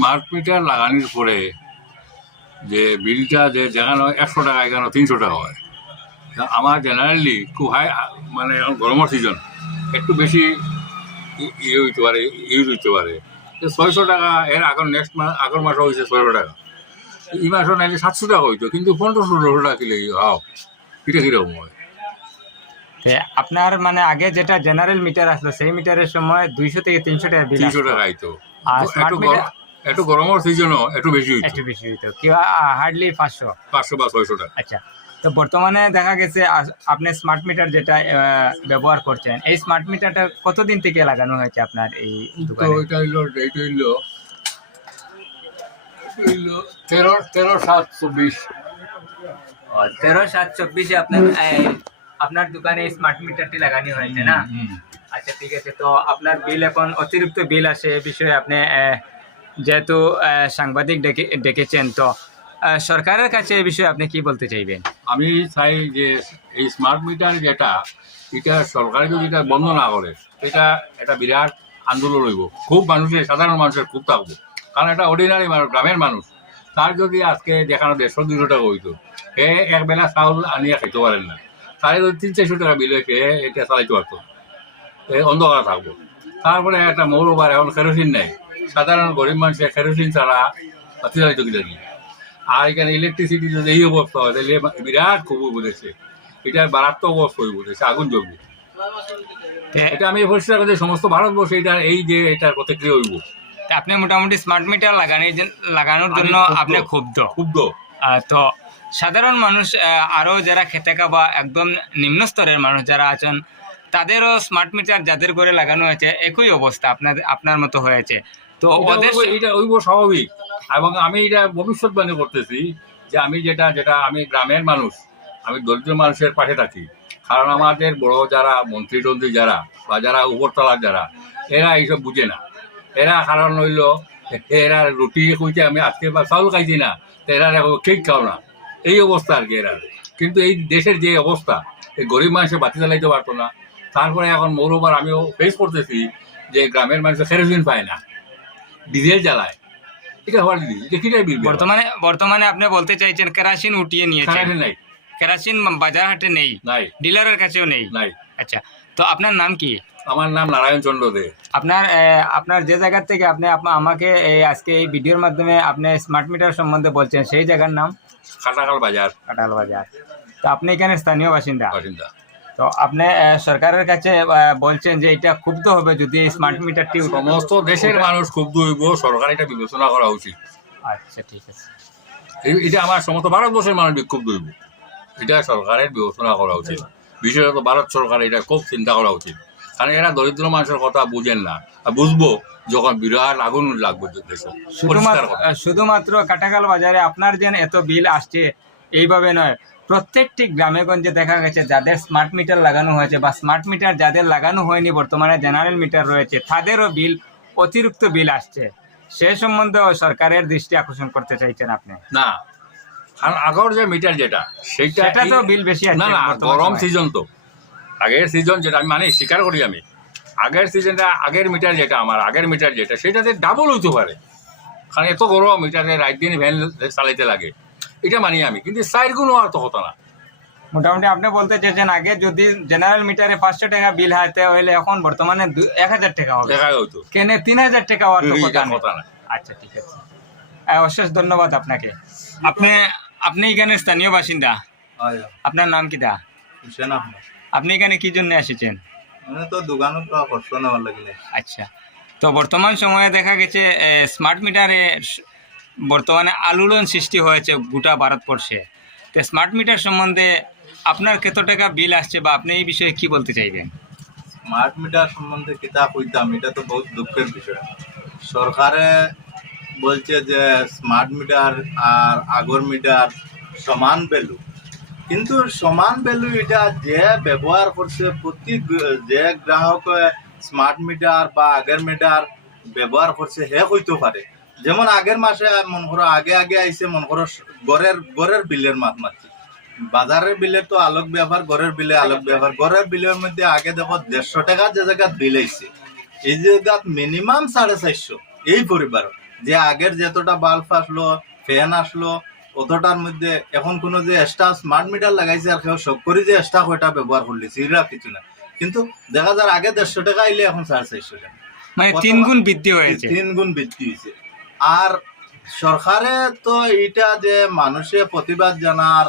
Smart meter লাগানোর পরে যে বিলটা যে যেখানে 100 টাকা এখানে 300 টাকা হয়। তা আমার জেনারেলি খুব হাই, মানে এখন গরমের সিজন একটু বেশি ইয়ে হইতে পারে, ইউজ হইতে পারে। 600 টাকা এর আগের নেক্সট মাস, আগের মাসে হয়েছে 600 টাকা, এই মাসে নাইলে 700 টাকা হইতো, কিন্তু 1500-1600 টাকা কিলো হাও, এটা কিরকম হয়? তে আপনার মানে আগে যেটা জেনারেল মিটার আসলো সেই মিটারের সময় 200 থেকে 300 টাকা বিল 300 টাকা আইতো। আর স্মার্ট মিটার একটু গরমের সিজনও একটু বেশি হইতো, একটু বেশি হইতো কি হার্ডলি 500। 500 বা 600 টাকা। আচ্ছা, তো বর্তমানে দেখা গেছে আপনি স্মার্ট মিটার যেটা ব্যবহার করছেন, এই স্মার্ট মিটারটা কতদিন থেকে লাগানো হয়েছে আপনার এই তো দোকানে? এটা হইলো 13/7/24। 13/7/24 আপনার আপনার দোকানে স্মার্ট মিটারটি লাগানো হয়েছে না? আচ্ছা, ঠিক আছে। তো আপনার বিল এখন অতিরিক্ত বিল আসে, এই বিষয়ে আপনি যেহেতু সাংবাদিক ডেকেছেন, তো সরকারের কাছে এই বিষয়ে আপনি কি বলতে চাইবেন? আমি চাই যে এই স্মার্ট মিটার যেটা, এটা সরকারে যদি এটা বন্ধ না করে, এটা বিরাট আন্দোলন হইব। খুব মানুষের, সাধারণ মানুষের খুব থাকবো, কারণ এটা অর্ডিনারি মানুষ, গ্রামের মানুষ। তার যদি আজকে দেখানো 150-200 টাকা হইতো, এ একবেলা চাউল আনিয়া খাইতে পারেন না। তারে যদি 300-400 টাকা বিল হয়েছে, এটা চালাইতে পারতো, অন্ধকার থাকবো। তারপরে একটা মৌলবার এখন কেরোসিন নেই, সাধারণ গরিব মানুষের কেরোসিন ছাড়া বাতি চালিত কিনা কি। আর এখানে ইলেকট্রিসিটি যদি এই অবস্থা হয়, তাহলে বিরাট খুব বুঝেছে, এটা মারাত্মক অবস্থা হয়ে বুঝেছে, আগুন জ্বলবে। এটা আমি পরিষ্কার করছি, সমস্ত ভারতবর্ষে এটা এই যে এটার প্রতিক্রিয়া হইব। তা আপনি মোটামুটি স্মার্ট মিটার লাগানোর জন্য আপনি ক্ষুব্ধ। তো সাধারণ মানুষ, আরও যারা খেতে খাওয়া একদম নিম্ন স্তরের মানুষ যারা আছেন, তাদেরও স্মার্ট মিটার যাদের করে লাগানো হয়েছে একই অবস্থা আপনার মতো হয়েছে। তো ওদের এটা হইব স্বাভাবিক, এবং আমি এটা ভবিষ্যৎবাণী করতেছি যে আমি যেটা আমি গ্রামের মানুষ, আমি দরিদ্র মানুষের পাশে থাকি। কারণ আমাদের বড় যারা মন্ত্রী যারা, বা যারা উপরতলার যারা, এরা এইসব বুঝে না। এরা কারণ হইল, এরা রুটি কইতে আমি আজকে বা চাউল খাইছি না, তো এরা কেক খাও না, এই অবস্থা আর কি এরা। কিন্তু এই দেশের যে অবস্থা, এই গরিব মানুষের বাতি চালাইতে পারতো না। তারপরে এখন মৌরবার আমিও ফেস করতেছি যে গ্রামের মানুষের কেরোসিন পায় না, ডিজেল জ্বালায়। এটা হওয়ার বর্তমানে আপনি বলতে চাইছেন কেরোসিন উঠিয়ে নিয়েছেন? নাই, কেরোসিন বাজার হাটে নেই, ডিলারের কাছেও নেই। আচ্ছা, তো আপনার নাম কি? আমার নাম নারায়ণ চন্দ্র দে। আপনার যে জায়গা থেকে আপনি আমাকে আজকে এই ভিডিওর মাধ্যমে আপনি স্মার্ট মিটার সম্বন্ধে বলছেন, সেই জায়গার নাম? কাটাকাল বাজার। তো আপনি এখানে স্থানীয় বাসিন্দা। তো আপনি সরকারের কাছে বলছেন যে এটা ক্ষুব্ধ হবে যদি স্মার্ট মিটারটি, সমস্ত দেশের মানুষ ক্ষুব্ধ হইব, সরকার এটা বিবেচনা করা উচিত। আচ্ছা, ঠিক আছে। এটা আমার সমস্ত ভারতবর্ষের মানুষ বিক্ষুব্ধ হইব, এটা সরকারের বিবেচনা করা উচিত। বিশেষত ভারত সরকার এটা খুব চিন্তা করা উচিত, কারণ এরা দরিদ্র মানুষের কথা বুঝেন না। আর বুঝবো যখন বিরাট আগুন লাগবে দেশে। শুধুমাত্র কাটাকাল বাজারে আপনার যেন এত বিল আসছে এইভাবে নয়, প্রত্যেকটি গ্রামে গঞ্জে দেখা গেছে যাদের স্মার্ট মিটার লাগানো হয়েছে বা স্মার্ট মিটার যাদের লাগানো হয়নি, বর্তমানে জেনারেল মিটার রয়েছে, তাদেরও বিল, অতিরিক্ত বিল আসছে। সে সম্বন্ধেও সরকারের দৃষ্টি আকর্ষণ করতে চাইছেন আপনি? না, কারণ আগের যে মিটার যেটা, সেটা তো বিল বেশি আসছে। না, গরম সিজন তো, আগের সিজন যেটা আমি মানে স্বীকার করি, আমি আগের সিজনটা, আগের মিটার যেটা সেটাতে ডাবল হইতে পারে, কারণ এত গরম মিটারে রাত দিন ভ্যান চালাইতে লাগে, এটা মানি আমি। কিন্তু 4 গুণ আর তো হতো না। মোটামুটি আপনি বলতে চাইছেন আগে যদি জেনারেল মিটারে 500 টাকা বিল হাতে হইলে এখন বর্তমানে 1000 টাকা হবে, কেন 3000 টাকা হওয়ার তো কথা না। আচ্ছা, ঠিক আছে, অশেষ ধন্যবাদ আপনাকে। আপনি এখানে স্থানীয় বাসিন্দা? আপনার নাম কি? দা আপনি এখানে কি জন্য এসেছেন? আচ্ছা, তো বর্তমান সময়ে দেখা গেছে স্মার্ট মিটারে বর্তমানে আলোড়ন সৃষ্টি হয়েছে গোটা ভারতবর্ষে। তো স্মার্ট মিটার সম্বন্ধে আপনার কত টাকা বিল আসছে, বা আপনি এই বিষয়ে কি বলতে চাইবেন? স্মার্ট মিটার সম্বন্ধে কিতাব হইতাম, এটা তো বহুত দুঃখের বিষয়। সরকারে বলছে যে স্মার্ট মিটার আর আগর মিটার সমান ভ্যালু, কিন্তু সমান ভ্যালু এটা যে ব্যবহার করছে, যে গ্রাহক স্মার্ট মিটার বা আগের মিটার ব্যবহার করছে হে হইতে পারে। যেমন আগের মাসে মন করো আগে আইসে, মন করো গড়ের বিলের মারছি, বাজারের বিলে তো আলোক ব্যবহার, ঘরের বিলে আলোক ব্যবহার। ঘরের বিলের মধ্যে আগে দেখো 150 টাকা যে জায়গা বিল আইছে, এই জায়গা মিনিমাম 450 এই পরিবার। যে আগের যতটা বাল্ব আসলো, ফ্যান আসলো, অতটার মধ্যে এখন কোনো যে এক্সট্রা স্মার্ট মিটার লাগাইছে আর কেউ শখ করি যে এক্সট্রা কয়টা ব্যবহার করলি সিরা কিছু না, কিন্তু দেখা যায় আগে 150 টাকা আইলে এখন 450 টাকা, মানে 3 গুণ বৃদ্ধি হয়েছে। 3 গুণ বৃদ্ধি হয়েছে। আর সরকারে তো এটা যে মানুষে প্রতিবাদ জানার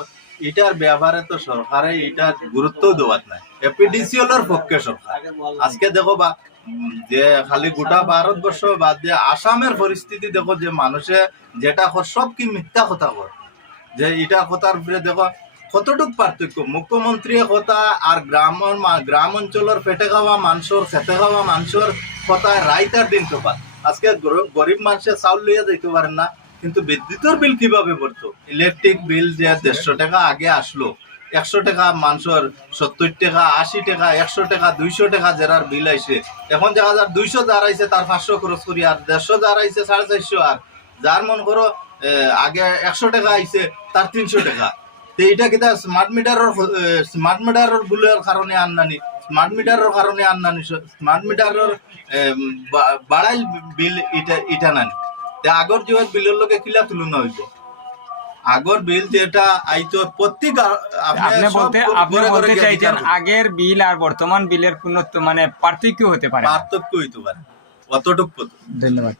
এটার ব্যাপারে তো সরকারে এটা গুরুত্ব দেওয়ার নাই, এপিডিসিএলের পক্ষে সরকার। আজকে দেখো বা যে খালি গোটা ভারতবর্ষ বাদ দিয়ে আসামের পরিস্থিতি দেখো, যে মানুষে যেটা সব কি মিথ্যা কথা কর, যে এটা কথার উপরে দেখো কতটুক পার্থক্য। মুখ্যমন্ত্রী কথা আর গ্রাম অঞ্চলের পেটে খাওয়া মানুষের, খেতে খাওয়া মানুষের কথায় রাইতার দিন তো পার। আজকে গরিব মানুষের চাউল লইয়া যাইতে পারেন না, কিন্তু বিদ্যুতের বিল কিভাবে পড়তো? ইলেকট্রিক বিল যে 150 টাকা আগে আসলো, 100 টাকা মানুষের 70 টাকা 80 টাকা 100 টাকা 200 টাকা যারার বিল আইছে, এখন দেখা যায় 200 যার আইছে তার 500 খরচ করি, আর 150 যার আইছে 450, আর যার মন করো আগে 100 টাকা আইছে তার 300 টাকা। তো এটা কিটা স্মার্ট মিটারের বুলের কারণে আননানি, স্মার্ট মিটারের কারণে আননানি, স্মার্ট মিটারের বাড়াইল বিল এটা নানি। আগর যে বিলের লোকে কিলা তুলনা হইব, আগর বিল যেটা আইতো প্রত্যেক আপনি বলতে চাইছেন আগের বিল আর বর্তমান বিলের কোনো মানে পার্থক্য হতে পারে, পার্থক্য হইতে পারে, অতটুকু। ধন্যবাদ।